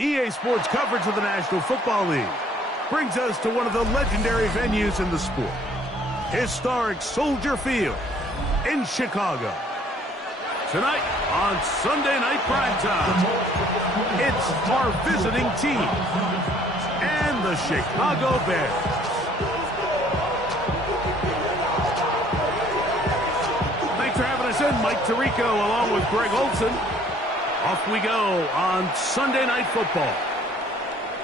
EA Sports coverage of the National Football League brings us to one of the legendary venues in the sport, historic Soldier Field in Chicago. Tonight on Sunday Night Primetime, it's our visiting team and the Chicago Bears. Thanks for having us in, Mike Tirico, along with Greg Olson. Off we go on Sunday Night Football.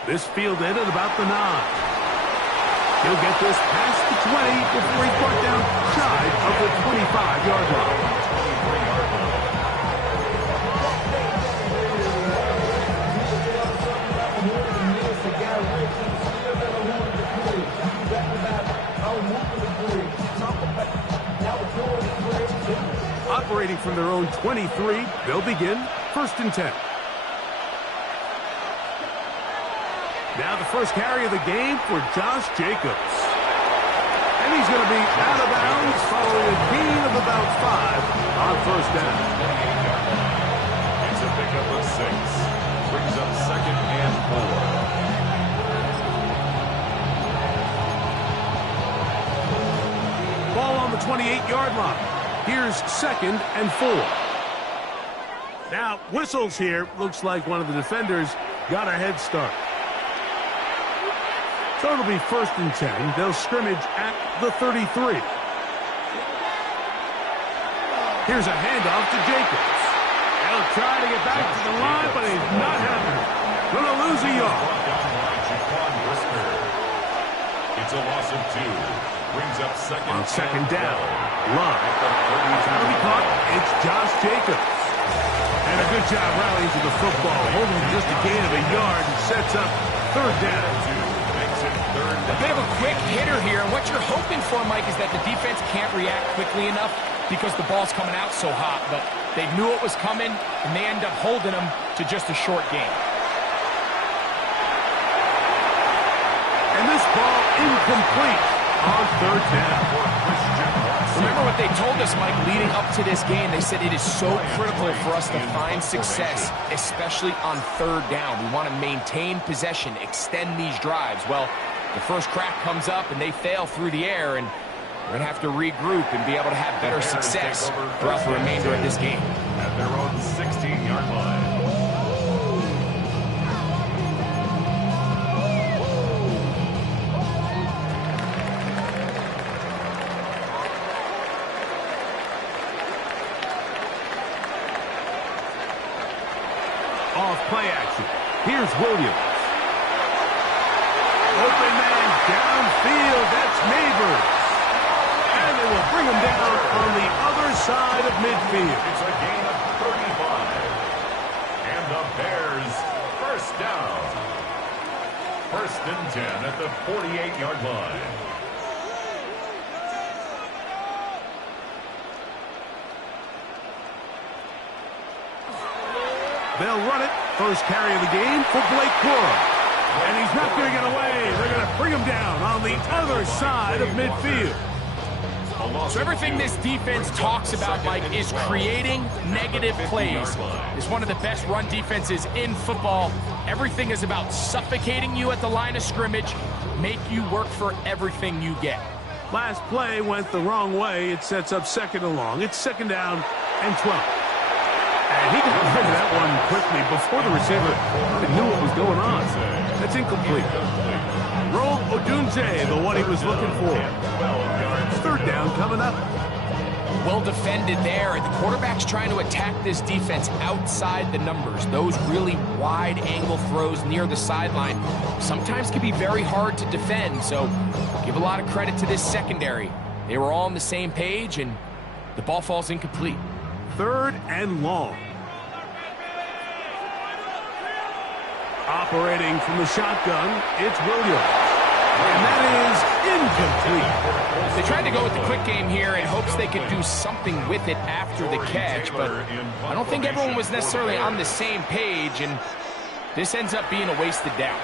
This field ended about the 9. He'll get this past the 20 before he's brought down shy of the 25-yard line. Operating from their own 23, they'll begin 1st and 10. Now the first carry of the game for Josh Jacobs. And he's going to be out of bounds following a gain of about 5 on 1st down. It's a pickup of 6. Brings up 2nd and 4. Ball on the 28-yard line. Here's 2nd and 4. Now, whistles here. Looks like one of the defenders got a head start. So it'll be 1st and 10. They'll scrimmage at the 33. Here's a handoff to Jacobs. He'll try to get back to the line, but he's not having it. Gonna lose a yard. It's a loss of 2. Brings up 2nd on 2nd down. Line. Trying to be caught. It's Josh Jacobs. And a good job rallying to the football. Holding just a gain of a yard and sets up 3rd down. A bit of a quick hitter here. And what you're hoping for, Mike, is that the defense can't react quickly enough because the ball's coming out so hot. But they knew it was coming, and they end up holding them to just a short gain. And this ball incomplete on 3rd down. Remember what they told us, Mike, leading up to this game. They said it is so critical for us to find success, especially on 3rd down. We want to maintain possession, extend these drives. Well, the first crack comes up, and they fail through the air, and we're going to have to regroup and be able to have better success throughout the remainder of this game. At their own 16-yard line. Off play action. Here's Williams. Open man downfield. That's Neighbors. And they will bring him down on the other side of midfield. It's a gain of 35. And the Bears, 1st down. 1st and 10 at the 48-yard line. They'll run it. First carry of the game for Blake Quora. And he's not going to get away. They're going to bring him down on the other side of midfield. So everything this defense talks about, Mike, is creating negative plays. It's one of the best run defenses in football. Everything is about suffocating you at the line of scrimmage, make you work for everything you get. Last play went the wrong way. It sets up 2nd and long. It's 2nd down and 12. And he got rid of that one quickly before the receiver knew what was going on. That's incomplete. Roll Odunze, the one he was looking for. 3rd down coming up. Well defended there, and the quarterback's trying to attack this defense outside the numbers. Those really wide angle throws near the sideline sometimes can be very hard to defend, so give a lot of credit to this secondary. They were all on the same page, and the ball falls incomplete. 3rd and long. Operating from the shotgun, it's Williams. And that is incomplete. They tried to go with the quick game here in hopes they could do something with it after the catch, but I don't think everyone was necessarily on the same page, and this ends up being a wasted down.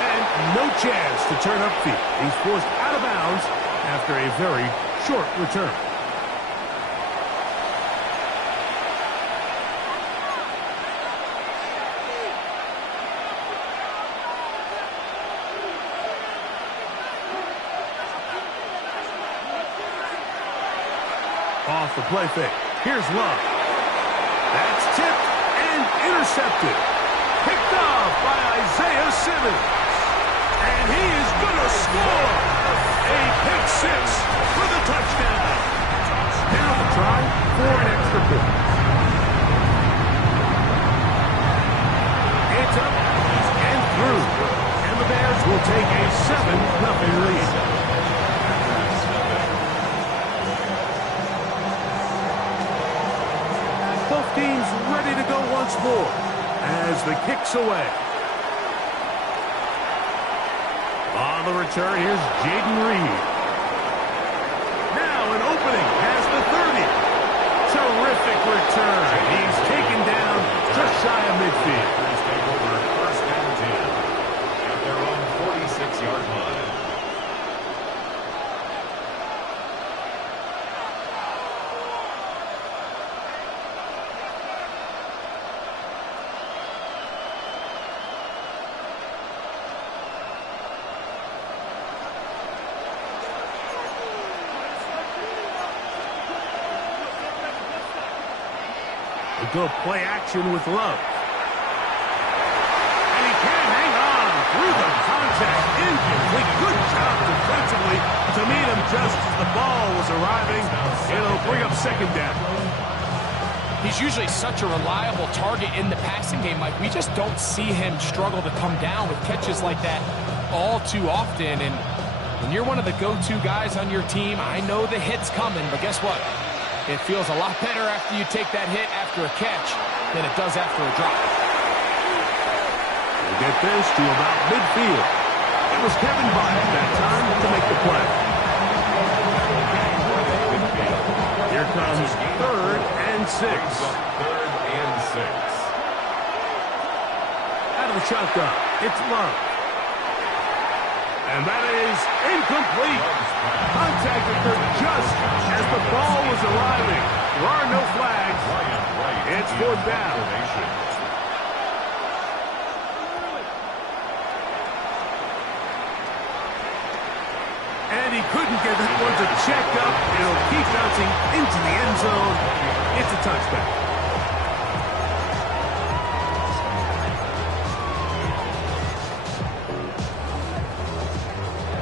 And no chance to turn upfield. He's forced out of bounds after a very short return. Off the play fake. Here's Love. That's tipped and intercepted. Picked off by Isaiah Simmons. And he is going to score. A pick six for the touchdown. Now the try for an extra point. It's up and through. And the Bears will take a 7-0 lead. Both teams ready to go once more as the kick's away. On the return, here's Jaden Reed. Now an opening past the 30. Terrific return. He's taken down just shy of midfield. First and 10 at their own 46-yard line. Go play action with Love. And he can't hang on through the contact. Incomplete. Good job defensively to meet him just as the ball was arriving. It'll bring up second down. He's usually such a reliable target in the passing game. Like, we just don't see him struggle to come down with catches like that all too often. And when you're one of the go-to guys on your team, I know the hit's coming, but guess what? It feels a lot better after you take that hit after a catch than it does after a drop. We'll get this to about midfield. It was Kevin Byard that time to make the play. Here comes 3rd and 6. 3rd and 6. Out of the shotgun, it's Love. And that is incomplete. Contact occurred just as the ball was arriving. There are no flags. It's 4th down. And he couldn't get that one to check up. It'll keep bouncing into the end zone. It's a touchback.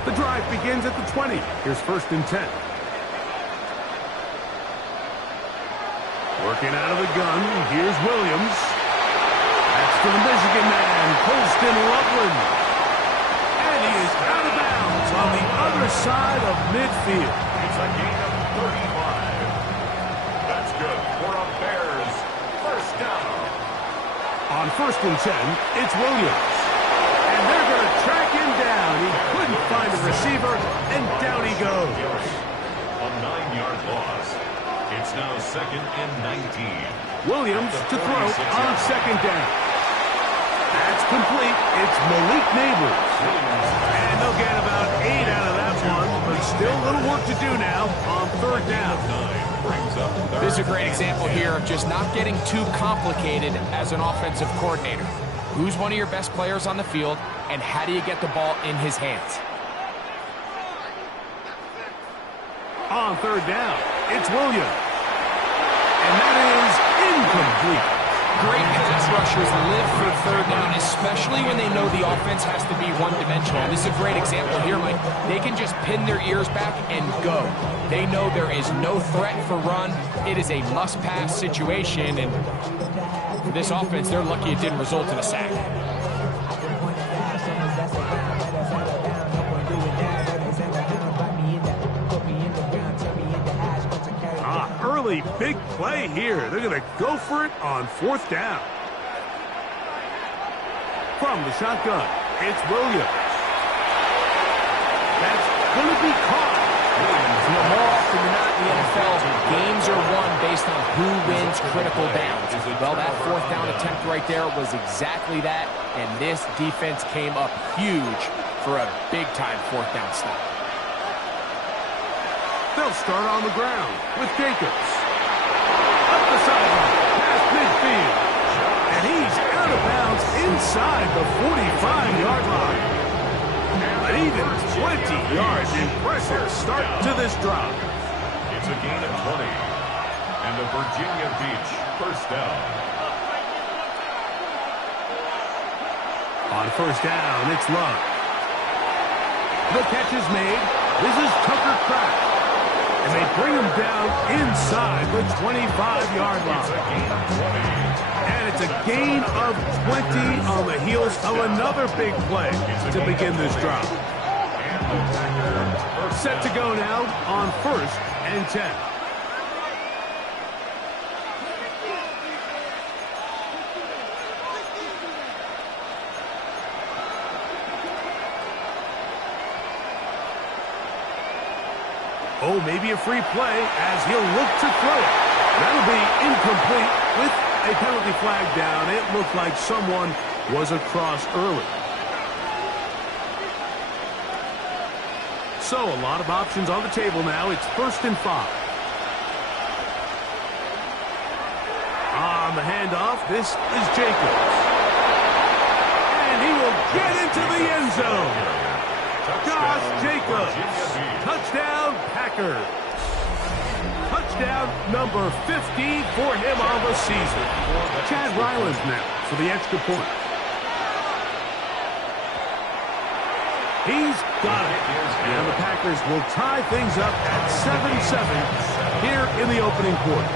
The drive begins at the 20. Here's 1st and 10. Working out of the gun, here's Williams. That's to the Michigan man, Colston Loveland. And he is out of bounds on the other side of midfield. It's a gain of 35. That's good for a Bears first down. On 1st and 10, it's Williams. And they're going to track him down. He couldn't find a receiver, and down he goes. A 9-yard loss. It's now 2nd and 19. Williams to throw on 2nd down. That's complete. It's Malik Neighbors. And they'll get about 8 out of that one, but still a little work to do now on 3rd down. This is a great example here of just not getting too complicated as an offensive coordinator. Who's one of your best players on the field, and how do you get the ball in his hands? On 3rd down, it's Williams. And that is incomplete. Great pass rushers live for 3rd down, especially when they know the offense has to be one-dimensional. This is a great example here, Mike. They can just pin their ears back and go. They know there is no threat for run. It is a must-pass situation, and for this offense, they're lucky it didn't result in a sack. really big play here. They're going to go for it on 4th down. From the shotgun, it's Williams. That's going to be caught. More often than not in the NFL, games are won based on who wins critical downs. Well, that 4th down attempt right there was exactly that, and this defense came up huge for a big-time 4th down stop. They'll start on the ground with Jacobs. Up the sideline, past midfield. And he's out of bounds inside the 45-yard line. An even 20 yards. Impressive start to this drive. It's a gain of 20. And a Virginia Beach 1st down. On 1st down, it's Love. The catch is made. This is Tucker Kraft. And they bring him down inside the 25-yard line. And it's a gain of 20 on the heels of another big play to begin this drive. Set to go now on 1st and 10. Oh, maybe a free play as he'll look to throw it. That'll be incomplete with a penalty flag down. It looked like someone was across early. So a lot of options on the table now. It's 1st and 5. On the handoff, this is Jacobs. And he will get into the end zone. Josh Jacobs. Touchdown, Packers. Touchdown number 50 for him on the season. Chad Ryland now for the extra point. He's got it. And the Packers will tie things up at 7-7 here in the opening quarter.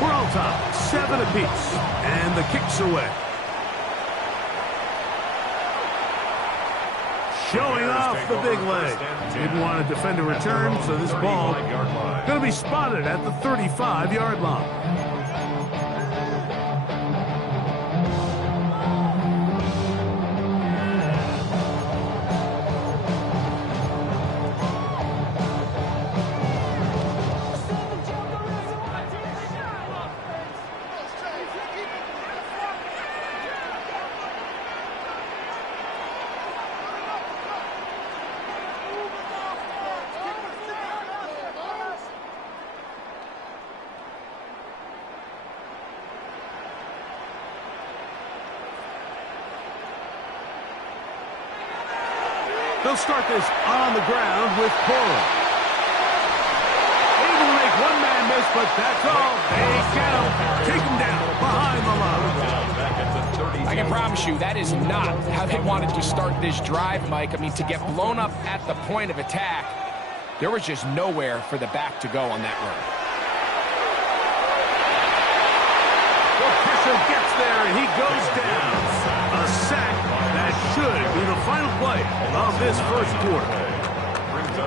We're on top, 7 apiece. And the kick's away. Showing off the big leg. Didn't want to defend a return, so this ball going to be spotted at the 35-yard line. They'll start this on the ground with Cora. Able to make one man miss, but that's all. They get him. Take him down behind the line. I can promise you that is not how they wanted to start this drive, Mike. I mean, to get blown up at the point of attack, there was just nowhere for the back to go on that run. The pressure gets there, and he goes down. A sack that should be the final play of this 1st quarter.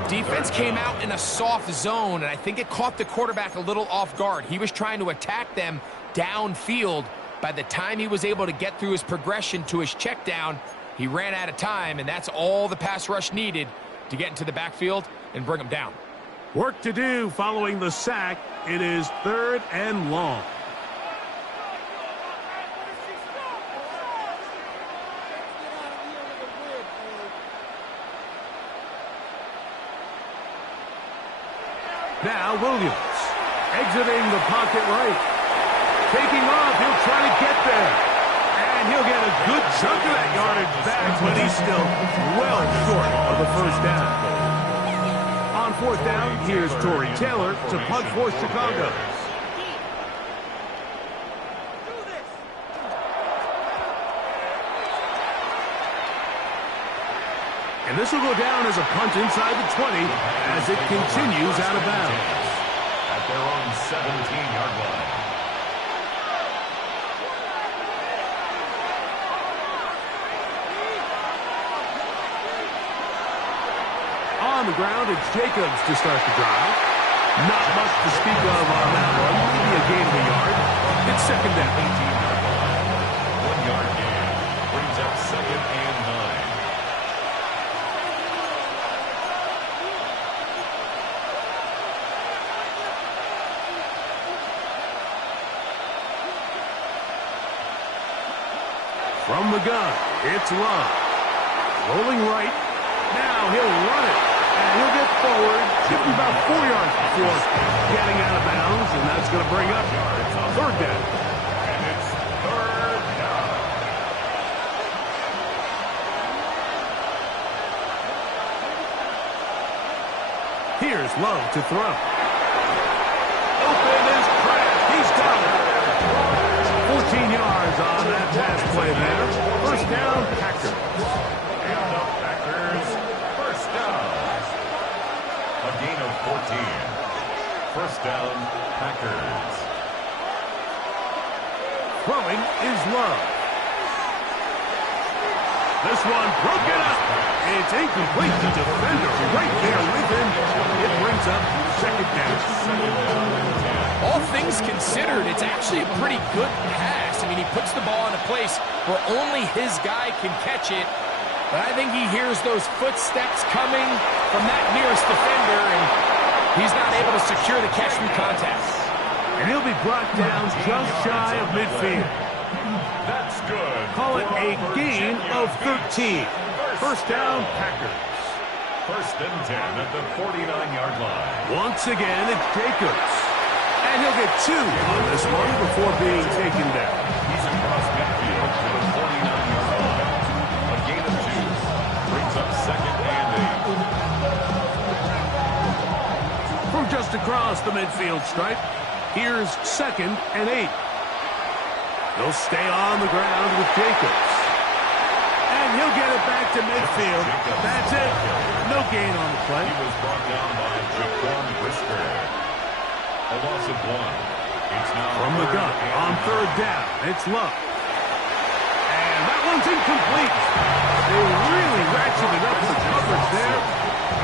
Defense came out in a soft zone, and I think it caught the quarterback a little off guard. He was trying to attack them downfield. By the time he was able to get through his progression to his check down, he ran out of time, and that's all the pass rush needed to get into the backfield and bring him down. Work to do following the sack. It is 3rd and long. Now Williams, exiting the pocket right. Taking off, he'll try to get there. And he'll get a good chunk of that yardage back, but he's still well short of the 1st down. On 4th down, here's Torrey Taylor to punt for Chicago. And this will go down as a punt inside the 20 as it continues out of bounds. At their own 17-yard line. ground. It's Jacobs to start the drive. Not much to speak of on that one. Maybe a gain of a yard. It's second down. 18-yard line. 1-yard gain. Brings up second and 9. From the gun, it's Love. Rolling right. Now he'll run it. And he'll get forward. Should be about 4 yards before getting out of bounds. And that's going to bring up third down. And it's third down. Here's Love to throw. Open is Kraft. He's got it. 14 yards on that pass play there. First down, Packers. And the Packers, first down. A gain of 14. First down, Packers. Throwing is Love. This one broken up. It's incomplete. The defender right there with him. It brings up second down. All things considered, it's actually a pretty good pass. I mean, he puts the ball in a place where only his guy can catch it. But I think he hears those footsteps coming from that nearest defender, and he's not able to secure the catch from contact. And he'll be brought down just shy of midfield. That's good. Call it a gain of 13. First down, Packers. First and 10 at the 49-yard line. Once again, it's Jacobs. And he'll get 2 on this one before being taken down. He's across midfield to the 49-yard line. A gain of 2 brings up second and 8. From just across the midfield stripe, here's second and 8. He'll stay on the ground with Jacobs. And he'll get it back to midfield. That's it. No gain on the play. He was brought down by Jaquan Brisker. A loss of 1. It's now From the gun on third down, it's Love. And that one's incomplete. They really ratcheted up the coverage there.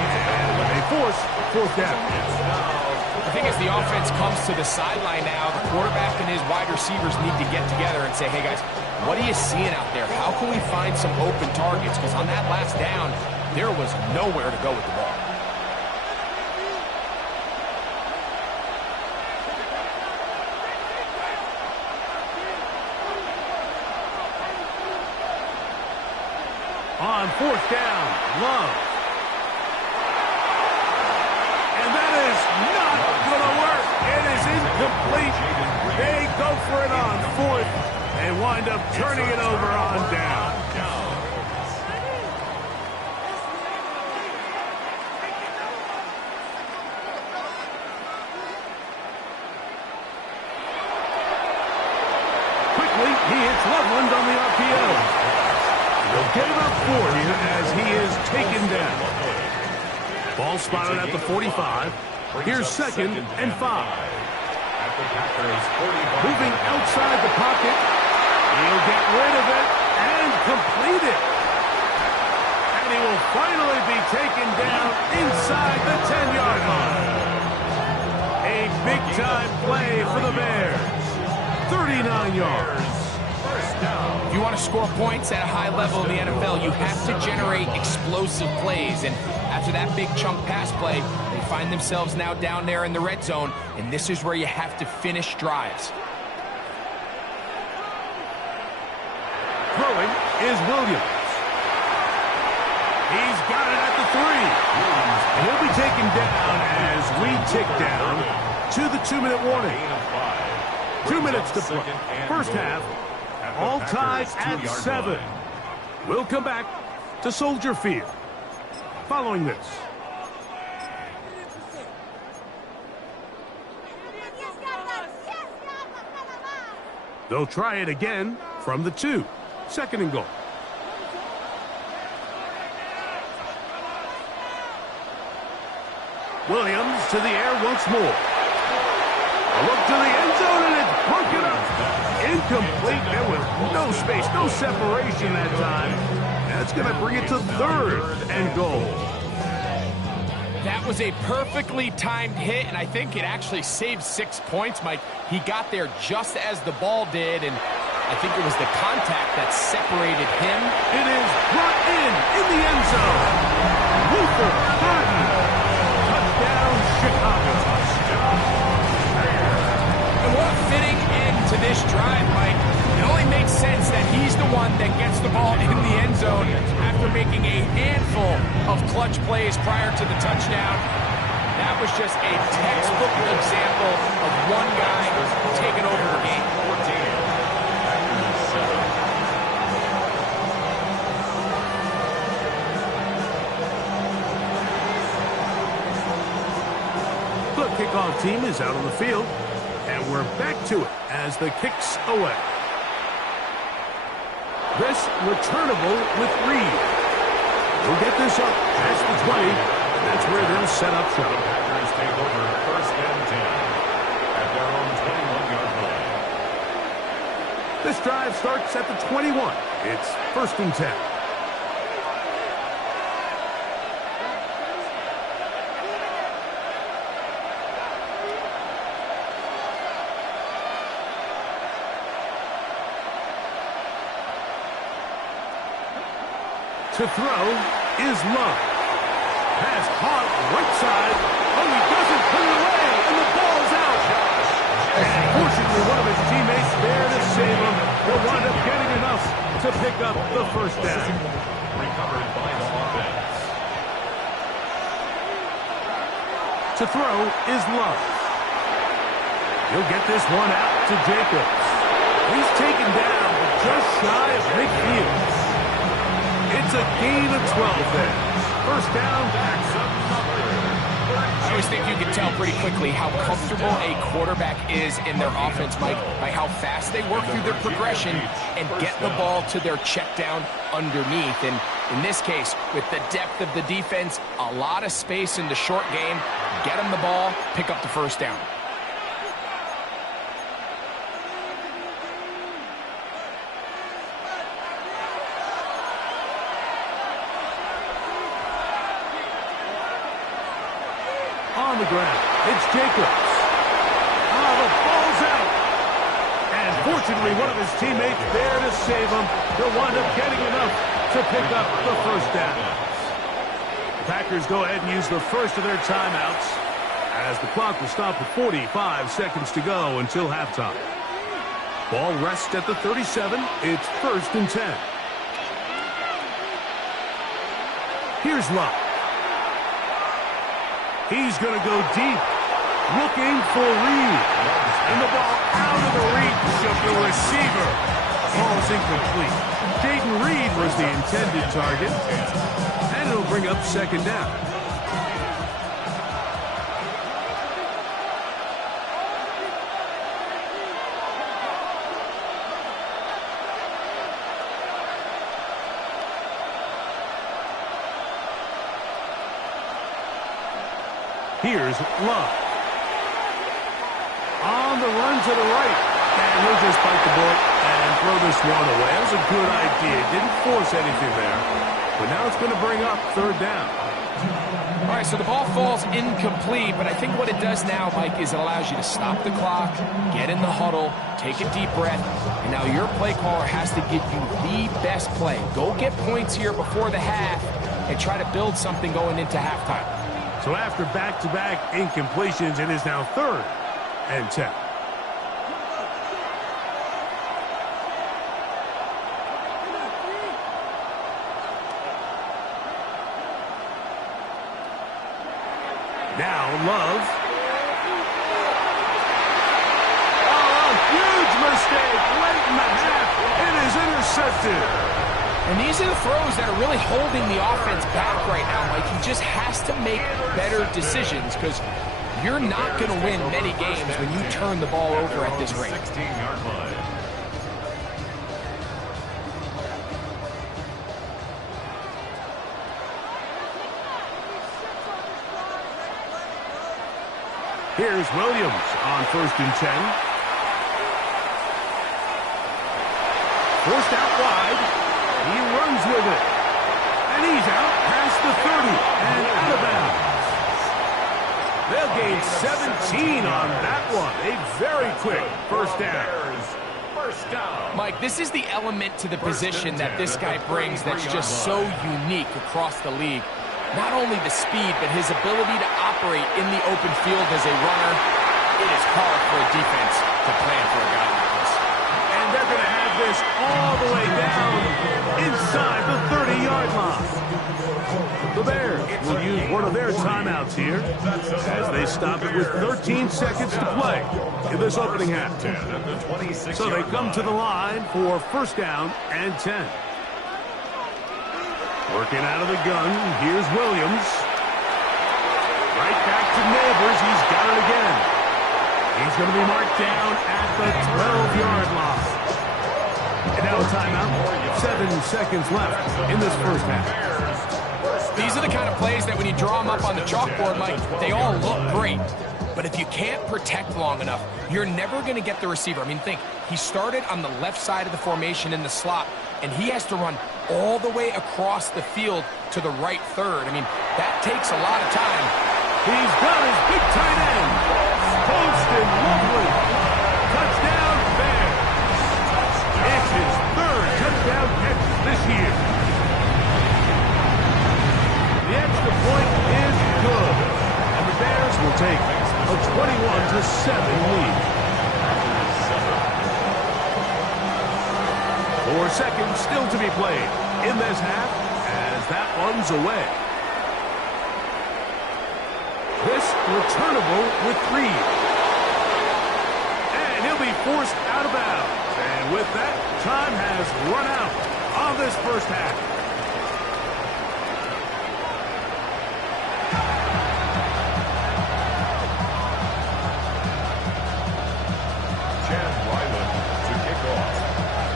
And they force fourth down. I think as the offense comes to the sideline now, the quarterback and his wide receivers need to get together and say, hey guys, what are you seeing out there? How can we find some open targets? Because on that last down, there was nowhere to go with the ball. On fourth down, Love. And that is not going to work. It is incomplete. They go for it on fourth and wind up turning it over on down. Quickly, he hits Loveland on the RPO. They'll get about 4 here as he is taken down. Ball spotted at the 45. Here's second and 5. Moving outside the pocket. He'll get rid of it and complete it. And he will finally be taken down inside the 10-yard line. A big-time play for the Bears. 39 yards. If you want to score points at a high level in the NFL, you have to generate explosive plays. And after that big chunk pass play, they find themselves now down there in the red zone. And this is where you have to finish drives. Throwing is Williams. He's got it at the 3. And he'll be taken down as we tick down to the 2-minute warning. 2 minutes to play. First half. All tied at 7. We'll come back to Soldier Field following this. They'll try it again from the 2. Second and goal. Williams to the air once more. A look to the end zone, and it's broken up. Incomplete. There was no space, no separation that time. That's going to bring it to third and goal. That was a perfectly timed hit, and I think it actually saved 6 points, Mike. He got there just as the ball did, and I think it was the contact that separated him. It is brought in the end zone. Luther Burden. Touchdown, Chicago. And what a fitting end to this drive, Mike. It only makes sense that he's the one that gets the ball in the end zone after making a handful of clutch plays prior to the touchdown. That was just a textbook example of one guy taking over the game. The kickoff team is out on the field, and we're back to it as the kick's away. This returnable with Reed. He'll get this up past the 20. That's where they'll set up shop. Packers take over 1st and 10 at their own 21-yard line. This drive starts at the 21. It's 1st and 10. To throw is Love. Pass caught right side. Oh, he doesn't put it away, and the ball's out. And fortunately, one of his teammates there to save him. He'll wind up getting enough to pick up the 1st down. Recovered by the offense. To throw is Love. He'll get this one out to Jacobs. He's taken down just shy of midfield. It's a gain of 12 there. 1st down. I always think you can tell pretty quickly how comfortable a quarterback is in their offense, Mike, by how fast they work through their progression and get the ball to their check down underneath. And in this case, with the depth of the defense, a lot of space in the short game, get them the ball, pick up the 1st down. On the ground, it's Jacobs. Oh, the ball's out. And fortunately, one of his teammates there to save him. He'll wind up getting enough to pick up the 1st down. The Packers go ahead and use the first of their timeouts as the clock will stop with 45 seconds to go until halftime. Ball rests at the 37. It's 1st and 10. Here's Love. He's going to go deep, looking for Reed. And the ball out of the reach of the receiver. Ball's incomplete. Jaden Reed was the intended target. And it'll bring up 2nd down. Here's Love. On the run to the right. And he'll just bite the bullet and throw this one away. That was a good idea. Didn't force anything there. But now it's going to bring up 3rd down. All right, so the ball falls incomplete, but I think what it does now, Mike, is it allows you to stop the clock, get in the huddle, take a deep breath, and now your play caller has to give you the best play. Go get points here before the half and try to build something going into halftime. So after back-to-back incompletions, it is now 3rd and 10. Now Love. Oh, a huge mistake late in the half. It is intercepted. And these are the throws that are really holding the offense back right now, Mike. He just has to make better decisions because you're not going to win many games when you turn the ball over at this rate. 16-yard line. Here's Williams on 1st and 10. Forced out wide. He runs with it. And he's out past the 30 and out of bounds. They'll gain 17 on that one. A very quick first down. Mike, this is the element to the position that this guy brings that's just so unique across the league. Not only the speed, but his ability to operate in the open field as a runner. It is hard for a defense to plan for a guy like this. And they're going to have this all the way down inside the 30-yard line. The Bears will use one of their timeouts here as they stop it with 13 seconds to play in this opening half. So they come to the line for first down and 10. Working out of the gun, here's Williams. Right back to Neighbors, he's got it again. He's going to be marked down at the 12-yard line. And now a timeout, 7 seconds left in this first half. These are the kind of plays that when you draw them up on the chalkboard, Mike, they all look great. But if you can't protect long enough, you're never going to get the receiver. I mean, think, he started on the left side of the formation in the slot, and he has to run all the way across the field to the right third. I mean, that takes a lot of time. He's got his big tight end. Post and lovely. Touchdown, Bears. It's his third touchdown catch this year. The extra point is good. And the Bears will take a 21-7 lead. 4 seconds still to be played in this half as that one's away. This returnable with 3. And he'll be forced out of bounds. And with that, time has run out on this first half.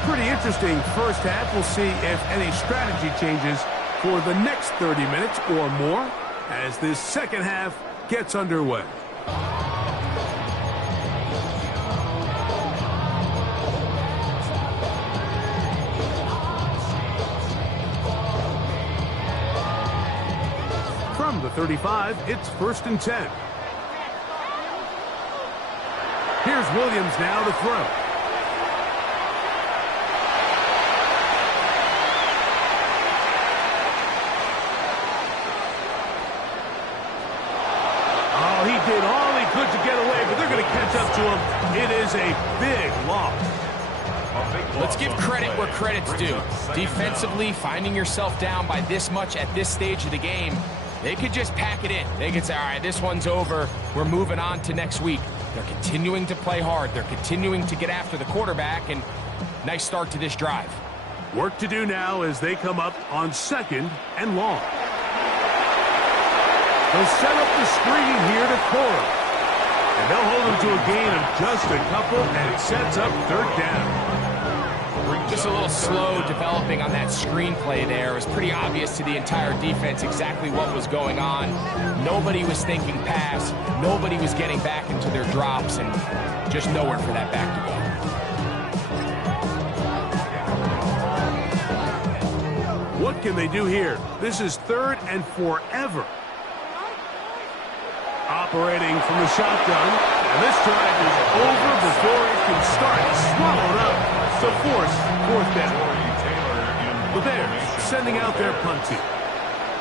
Pretty interesting first half. We'll see if any strategy changes for the next 30 minutes or more as this second half gets underway. From the 35, it's 1st and 10. Here's Williams now to throw. He did all he could to get away, but they're going to catch up to him. It is a big loss. Let's give credit where credit's due. Defensively, finding yourself down by this much at this stage of the game, they could just pack it in. They could say, all right, this one's over. We're moving on to next week. They're continuing to play hard. They're continuing to get after the quarterback, and nice start to this drive. Work to do now as they come up on 2nd and long. They'll set up the screen here to Cora. And they'll hold him to a gain of just a couple, and it sets up 3rd down. Just a little slow developing on that screenplay there. It was pretty obvious to the entire defense exactly what was going on. Nobody was thinking pass. Nobody was getting back into their drops, and just nowhere for that back to go. What can they do here? This is 3rd and forever. Operating from the shotgun, and this drive is over before it can start. Swallowed up to force 4th down. The Bears sending out their punt team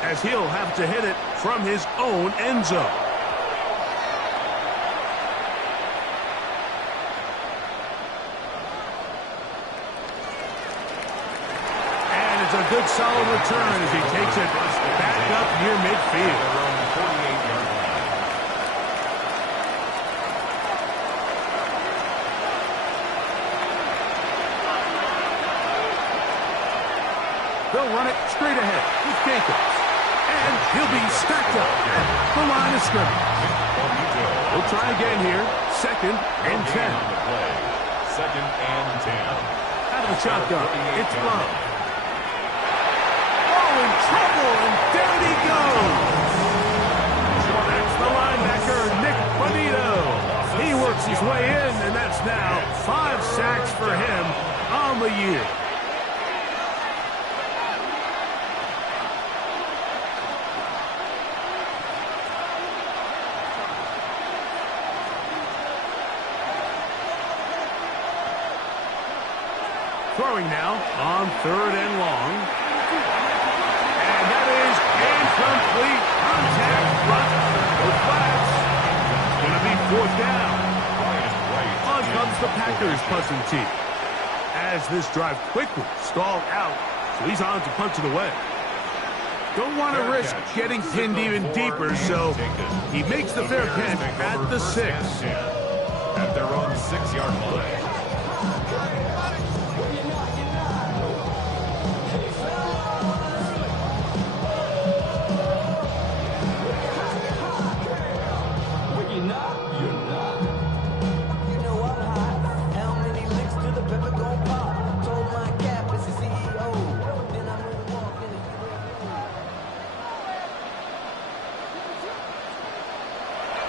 as he'll have to hit it from his own end zone. And it's a good solid return as he takes it back up near midfield. They'll run it straight ahead with Jacobs. And he'll be stacked up at the line of scrimmage. We'll try again here. 2nd and 10. 2nd and 10. Out of the shotgun, it's Love. Oh, in trouble, and down he goes. That's the linebacker, Nick Bonito. He works his way in, and that's now 5 sacks for him on the year. Throwing now on 3rd and long. And that is incomplete. Contact block. No flags. It's going to be 4th down. On comes the Packers punting team. As this drive quickly stalled out, so he's on to punch it away. Don't want to risk getting pinned even deeper, so he makes the fair catch at the 6. At their own 6-yard line.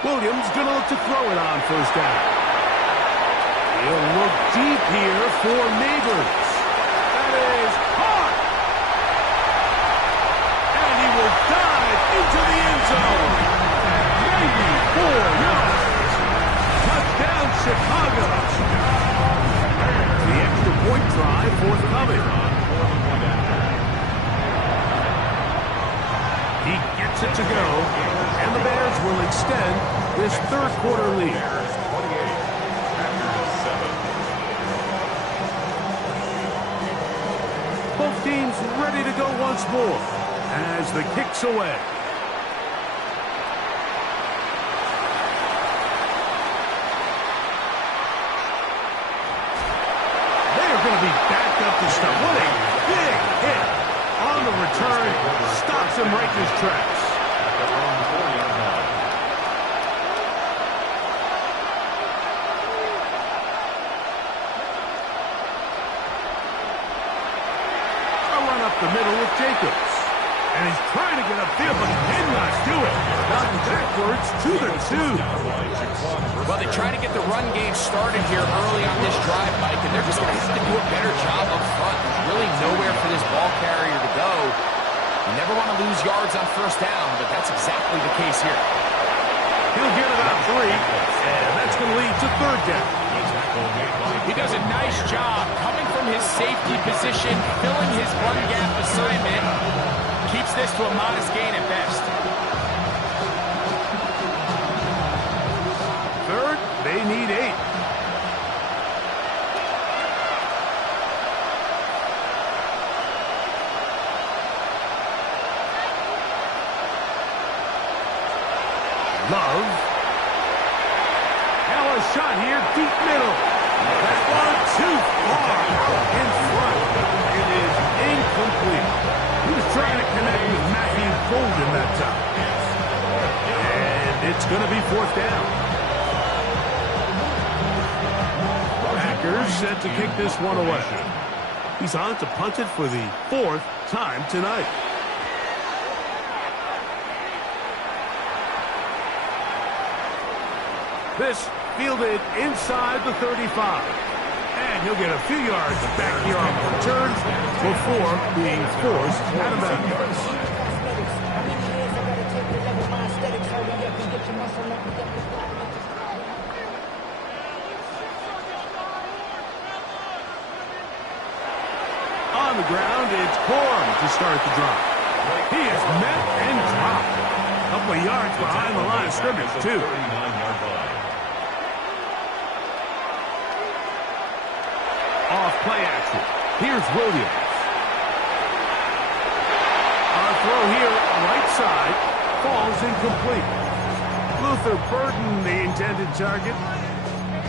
Williams going to look to throw it on 1st down. He'll look deep here for Neighbors. That is caught. And he will dive into the end zone. 94 yards. Touchdown, Chicago. The extra point try forthcoming. He gets it to go. And the Bears will extend this 3rd quarter lead. Both teams ready to go once more as the kick's away. They are going to be backed up to stop. What a big hit on the return. Stops him right in his tracks. The middle with Jacobs. And he's trying to get upfield, but he did not do it. Knocked backwards to the 2. Well, they try to get the run game started here early on this drive, Mike, and they're just going to have to do a better job up front. There's really nowhere for this ball carrier to go. You never want to lose yards on 1st down, but that's exactly the case here. He'll get about 3, and that's going to lead to 3rd down. He does a nice job coming from his safety position, filling his run gap assignment. Keeps this to a modest gain at best. 3rd, they need 8. Love. Now a shot here, deep middle. That one too far in front. It is incomplete. He was trying to connect with Matthew Golden that time. And it's going to be 4th down. Packers set to kick this one away. He's on to punt it for the 4th time tonight. This fielded inside the 35. And he'll get a few yards back here on the return before being forced out of bounds. On the ground, it's Corm to start the drive. He is met and dropped. A couple of yards behind the line of scrimmage, too. Off play action. Here's Williams. On a throw here, right side, falls incomplete. Luther Burton, the intended target.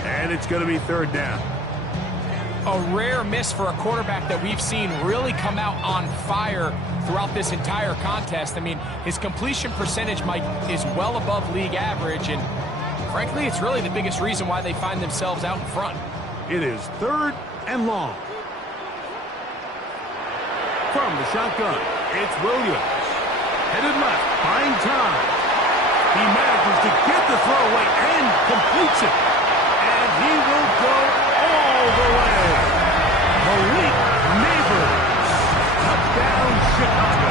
And it's going to be 3rd down. A rare miss for a quarterback that we've seen really come out on fire throughout this entire contest. I mean, his completion percentage, Mike, is well above league average, and frankly, it's really the biggest reason why they find themselves out in front. It is 3rd and long. From the shotgun, it's Williams. Headed left, buying time. He manages to get the throw away and completes it. And he will go all the way. Malik Neighbors. Touchdown, Chicago.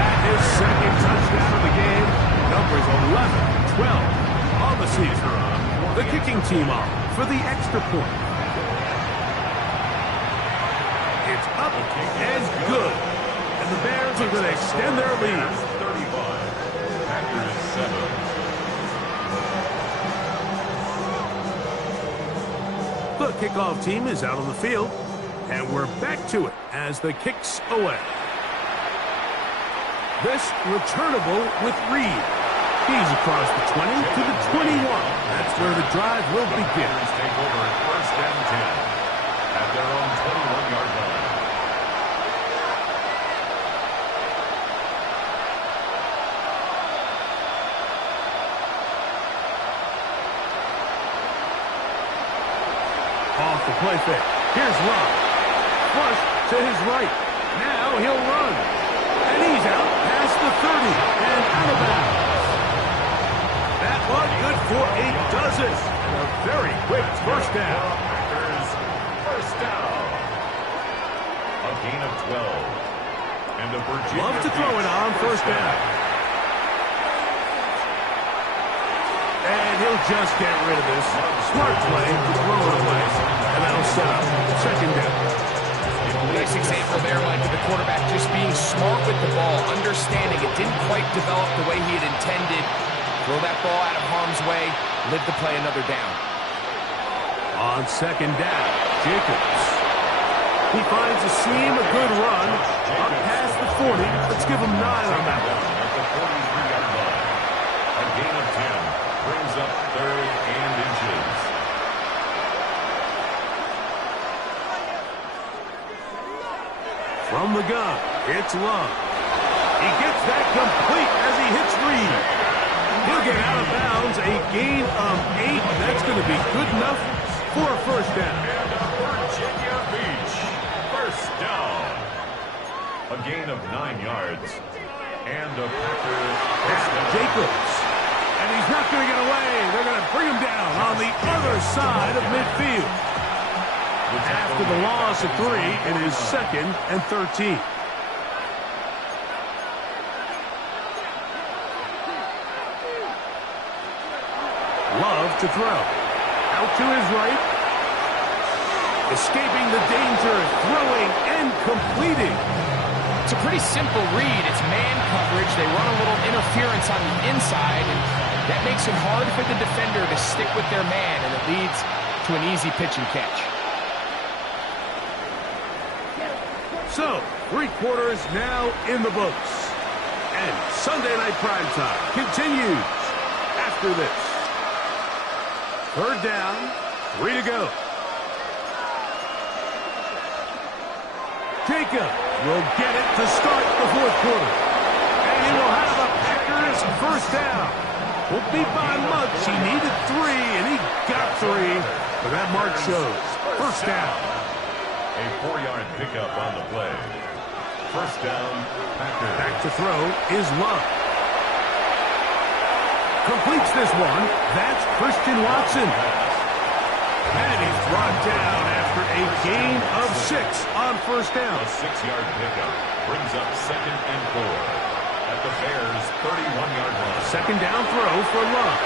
At his 2nd touchdown of the game. Numbers 11, 12 on the season. The kicking team off for the extra point. up and good. And the Bears are going to extend their lead. 35. Packers 7. The kickoff team is out on the field, and we're back to it as the kick's away. This returnable with Reed. He's across the 20 to the 21. That's where the drive will begin. Packers take over at 1st and 10 at their own 21-yard line. Off the play fake. Here's Love. Flush to his right. Now he'll run. And he's out past the 30 and out of bounds. That one good for a dozen. And a very quick first down. Packers first down. A gain of 12. And the Virginia Love to throw it on first down. And he'll just get rid of this. Smart play to throw it away. And that'll set up second down. Nice example there, Mike, of the quarterback just being smart with the ball, understanding it didn't quite develop the way he had intended. Throw that ball out of harm's way, live to play another down. On second down, Jacobs. He finds a seam, a good run, up past the 40. Let's give him 9 on that one. At the 43-yard line. A gain of 10 brings up 3rd and inches. From the gun, it's Love. He gets that complete as he hits Reed. He'll get out of bounds, a gain of 8. That's going to be good enough for a first down. And a Virginia Beach first down. A gain of 9 yards. And a Packer first down. Jacobs. And he's not going to get away. They're going to bring him down on the other side of midfield. After the loss of 3, it is 2nd and 13. Love to throw. Out to his right. Escaping the danger, throwing and completing. It's a pretty simple read. It's man coverage. They run a little interference on the inside, and that makes it hard for the defender to stick with their man, and it leads to an easy pitch and catch. So, 3 quarters now in the books. And Sunday Night Primetime continues after this. 3rd down, 3 to go. Jacob will get it to start the 4th quarter. And he will have the Packers first down. Won't be by much. He needed 3, and he got 3. But that mark shows. First down. A 4-yard pickup on the play. First down, Packers. Back to throw is Love. Completes this one. That's Christian Watson. And he's brought down after a gain of 6 on first down. A 6-yard pickup brings up 2nd and 4 at the Bears' 31-yard line. Second down throw for Love.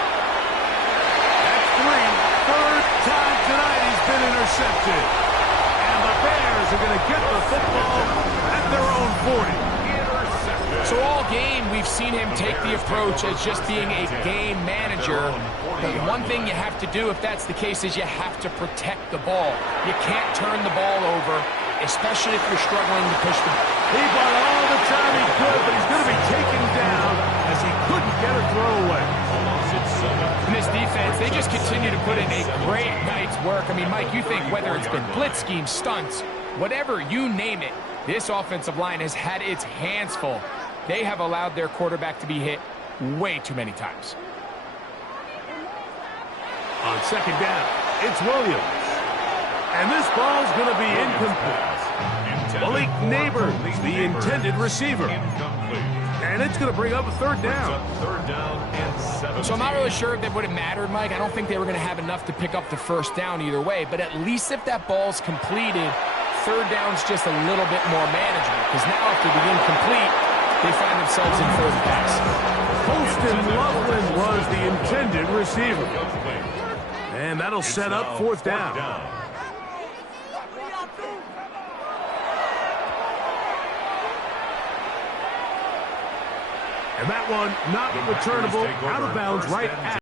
That's 3. 3rd time tonight he's been intercepted. And the Bears are going to get the football at their own 40. So all game, we've seen him take the approach as just being a game manager. But one thing you have to do, if that's the case, is you have to protect the ball. You can't turn the ball over, especially if you're struggling to push the ball. He bought all the time he could, but he's going to be taken down as he couldn't get a throwaway. In this defense, they just continue to put in a great night's work. I mean, Mike, you think whether it's been blitz schemes, stunts, whatever, you name it, this offensive line has had its hands full. They have allowed their quarterback to be hit way too many times. On second down, it's Williams. And this ball's going to be incomplete. Malik Neighbors, the intended receiver. And it's going to bring up a 3rd down. 3rd down and 7. So I'm not really sure if that would have mattered, Mike. I don't think they were going to have enough to pick up the first down either way. But at least if that ball's completed, 3rd down's just a little bit more manageable. Because now after the incomplete, they find themselves in 3rd and pass. Poston Loveland was the intended receiver. And that'll set up 4th down. And that one not returnable, out of bounds right at